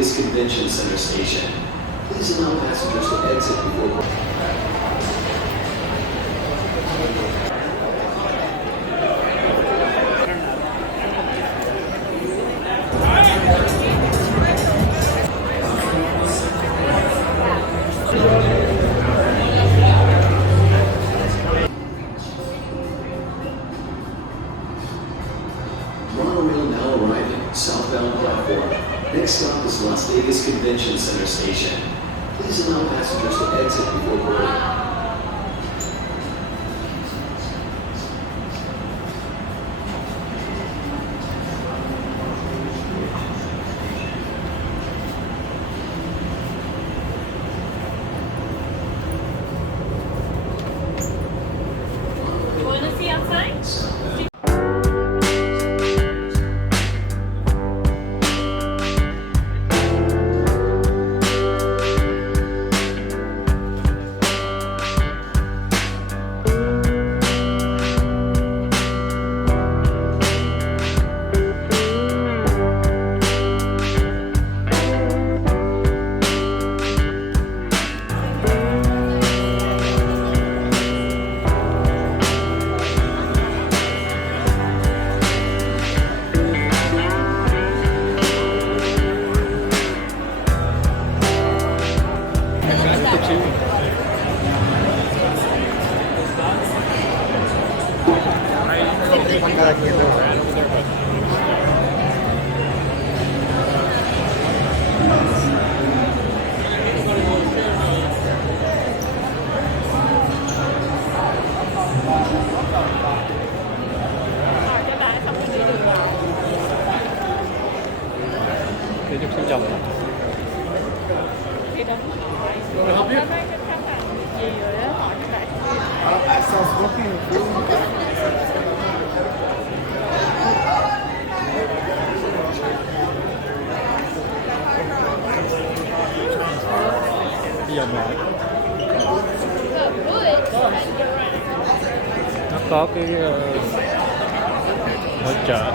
Vegas Convention Center station. Please allow passengers to exit before... Monorail now arriving, southbound platform. Next stop is Las Vegas Convention Center station. Please allow passengers to exit before boarding. Want to see outside? Để chụp siêu chồng. Thì đó. Hôm nay các bạn gì rồi đó hỏi các bạn. Bây giờ mở. Nó có cái hỗ trợ.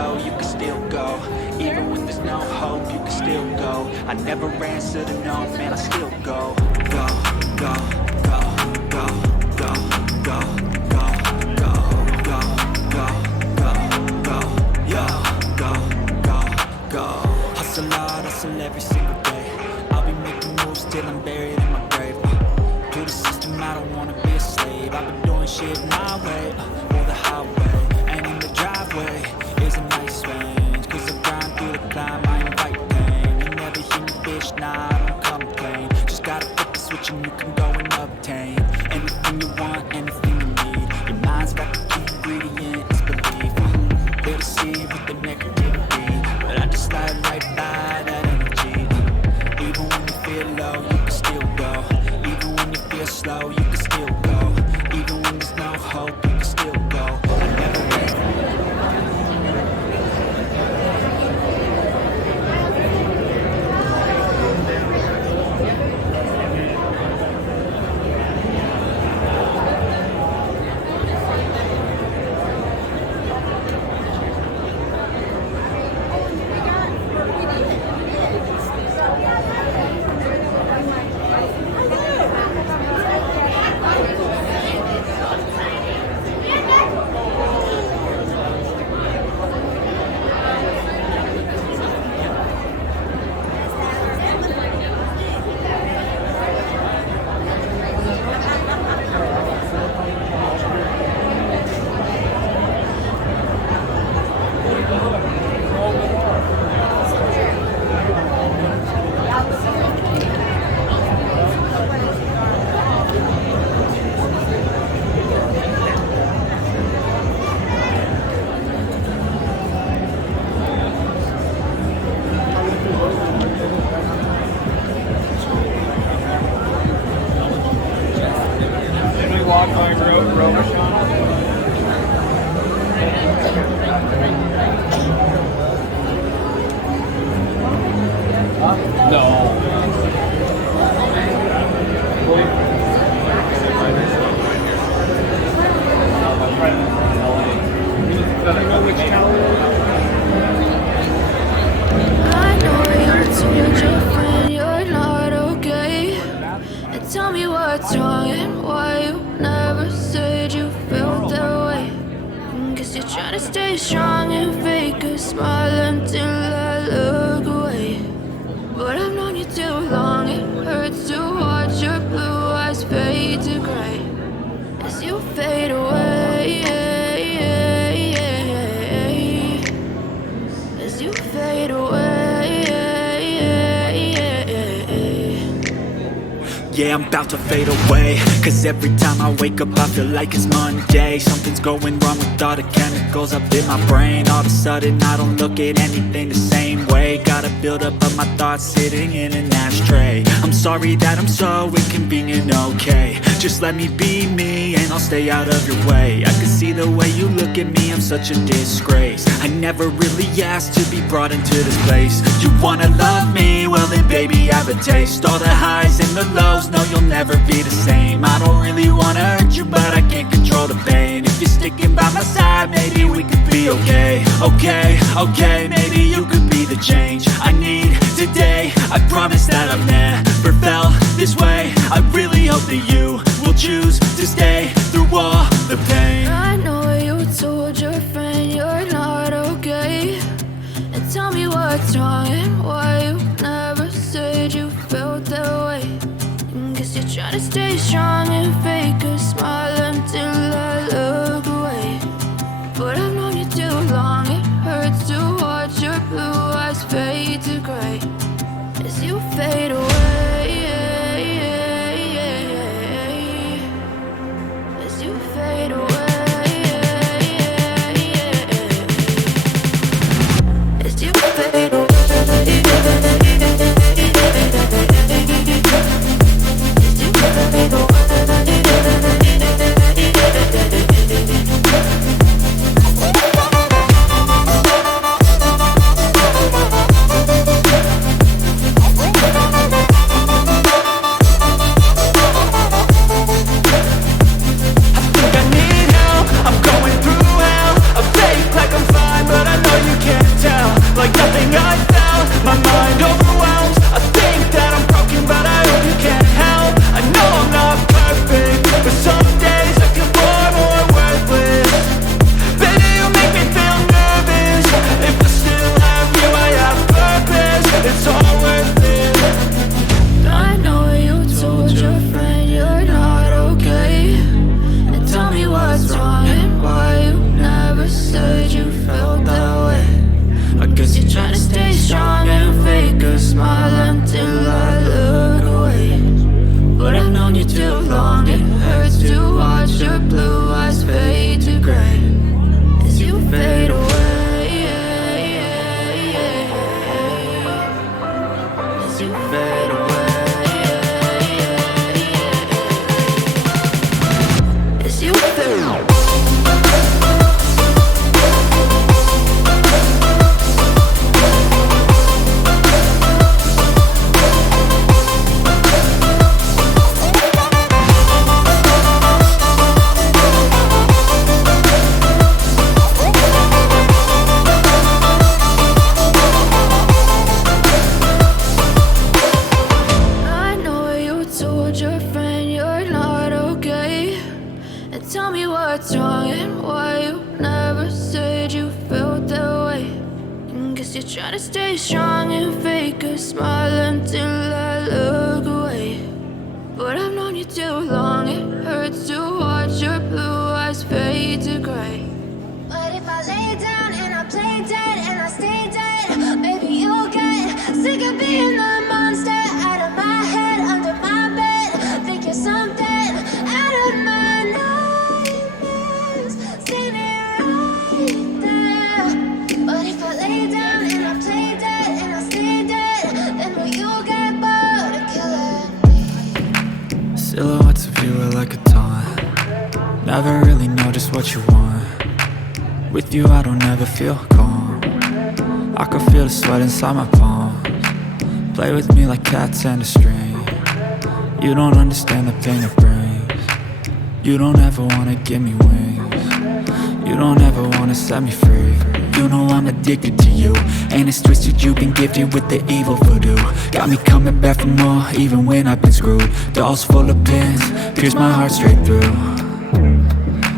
slow, you can still go. Even when there's no hope, you can still go. I never answer to no, man, I still go. Go, go, go, go, go, go, go, go, go, go, go, go, yo, go, go, go. Hustle hard, hustle every single day. I'll be making moves till I'm buried in my grave. To the system, I don't wanna be a slave. I've been doing shit my way, or the highway. And in the driveway is a nice range. Cause I grind through the climb, I invite pain. You never hear me, bitch, nah, I don't complain. Just gotta flip the switch and you can go and obtain anything you want, anything you need. Your mind's got the key ingredient, it's belief. They'll deceive with the negativity, but I just slide right by that energy. Even when you feel low, you can still go. Even when you feel slow, you can still go. Even when there's no hope, you can still go. I never I know you told your friend you're not okay. And tell me what's wrong and why you never said you felt that way. Guess you're trying to stay strong and fake a smile until I look away. But I've known you too long, it hurts to watch your blue eyes fade to gray as you fade away. As you fade away. Yeah, I'm about to fade away. Cause every time I wake up I feel like it's Monday. Something's going wrong with all the chemicals up in my brain. All of a sudden I don't look at anything the same way. Gotta build up of my thoughts sitting in an ashtray. I'm sorry that I'm so inconvenient, okay. Just let me be me and I'll stay out of your way. I can see the way you look at me, I'm such a disgrace. I never really asked to be brought into this place. You wanna love me? Well then baby have a taste. All the highs and the lows, no you'll never be the same. I don't really wanna hurt you but I can't control the pain. If you're sticking by my side maybe we could be okay. Okay, maybe you could be the change I need today. I promise that I've never felt this way. I really hope that you will choose to stay through all the pain. I know you told your friend you're not okay. And tell me what's wrong and why you never said you felt that way. Guess you're trying to stay strong and fake a smile until I look away. But I've known you too long, it hurts to watch your blue eyes fade to gray as you fade away. As you fade away. As you fade away. I need help, I'm going through hell. I fake like I'm fine, but I know you like nothing I felt. My mind overwhelms. I think that I'm broken, but I hope you can't help. I know I'm not perfect, but some days I feel far more worthless. Baby, you make me feel nervous. If I still have you, I have purpose. It's all worth it. I know you told your friend you're not okay, and tell me what's wrong and why you never said you felt that way. I guess you're trying to stay strong and fake a smile until I look away. But I've known you too long, it hurts to watch your blue eyes fade to gray as you fade away, as you fade away, as you fade away. Tell me what's wrong and why you never said you felt that way. Guess you're trying to stay strong and fake a smile until I look away. But I've known you too long, it hurts to watch your blue eyes fade to gray. But if I lay down and I play dead and I stay dead, maybe you'll get sick of being the monster out of my head, under my bed. Think you're something out of my nightmares, standing right there. But if I lay down and I play dead and I stay dead, then will you get bored of killing me? Silhouettes of you are like a taunt. Never really know just what you want. With you I don't ever feel calm. I can feel the sweat inside my palms. Play with me like cats and a string. You don't understand the pain it brings. You don't ever wanna give me wings. You don't ever wanna set me free. You know I'm addicted to you, and it's twisted, you've been gifted with the evil voodoo. Got me coming back for more, even when I've been screwed. Dolls full of pins, pierce my heart straight through.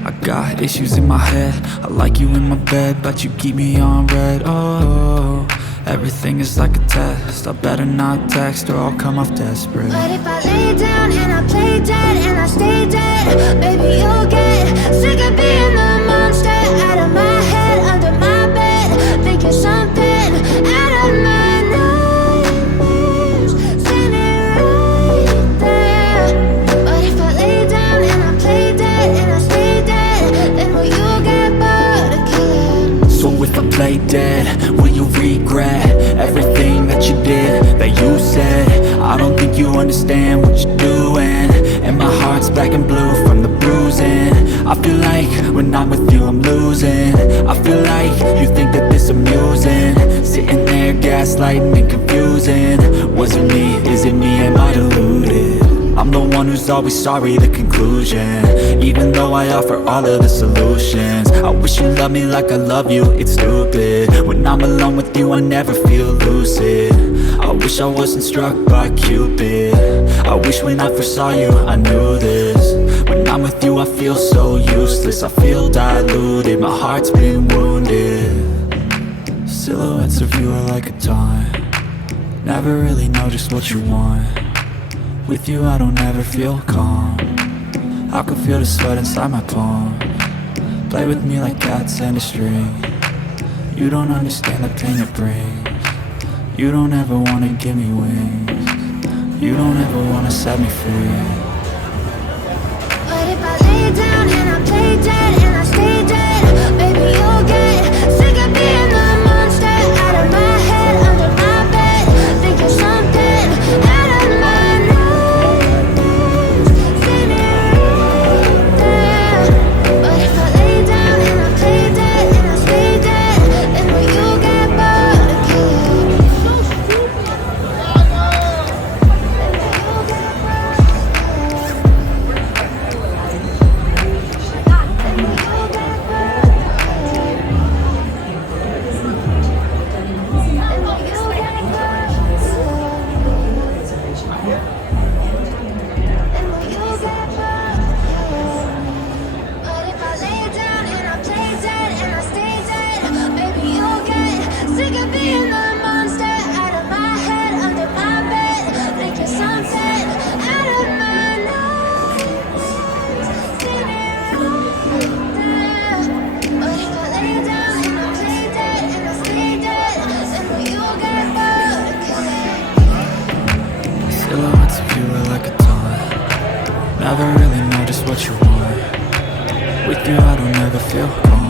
I got issues in my head, I like you in my bed, but you keep me on red. Oh, everything is like a test, I better not text or I'll come off desperate. But if I lay down and I play dead and I stay dead, maybe you'll get sick of being the monster out of my head, under my bed. Think you're something out of my nightmares, standing right there. But if I lay down and I play dead and I stay dead, then will you get bored of killing? So if I play dead, will you regret everything that you did, that you said? I don't think you understand what you're doing, and my heart's black and blue from the bruising. I feel like when I'm with you I'm losing. I feel like you think that this amusing, sitting there gaslighting and confusing. Was it me? Is it me? Am I deluded? I'm the one who's always sorry, the conclusion, even though I offer all of the solutions. I wish you loved me like I love you, it's stupid. When I'm alone with you I never feel lucid. I wish I wasn't struck by Cupid. I wish when I first saw you I knew this. When I'm with you I feel so useless, I feel diluted, my heart's been wounded. Silhouettes of you are like a taunt. Never really know just what you want. With you I don't ever feel calm. I can feel the sweat inside my palms. Play with me like cats and a string. You don't understand the pain it brings. You don't ever wanna give me wings. You don't ever wanna set me free. But if I lay down and I play dead and I stay dead, maybe you'll get sick of being the monster out of my head, under my bed. Think you're something out of my nightmares, standing right there. But if I lay down and I play dead and I stay dead, then will you get bored of killing me? Then will you get bored of killing me? being the monster out of my head, under my bed. Think you're something out of my nose. See me right there. But if I lay down and I play dead and I stay dead, then will you get bored again? Silhouettes of you are like a taunt. Never really know just what you want. With you I don't ever feel calm.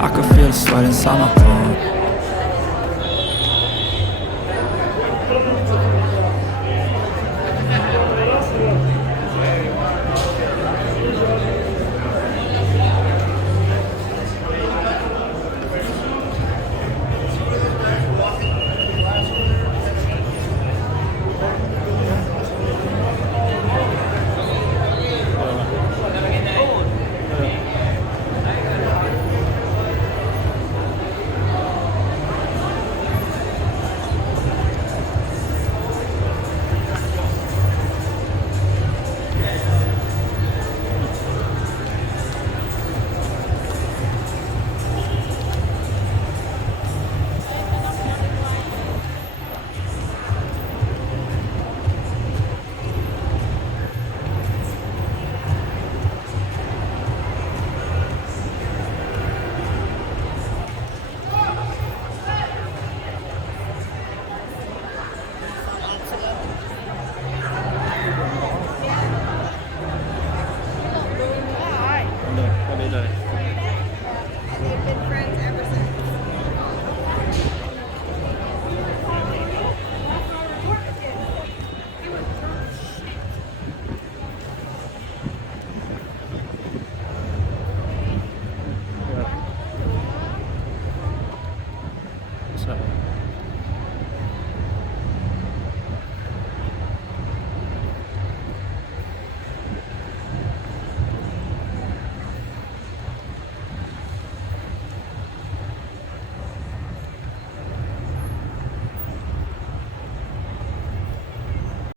I can feel the sweat inside my palm. Qua đây rồi. They've been friends ever since. Sao?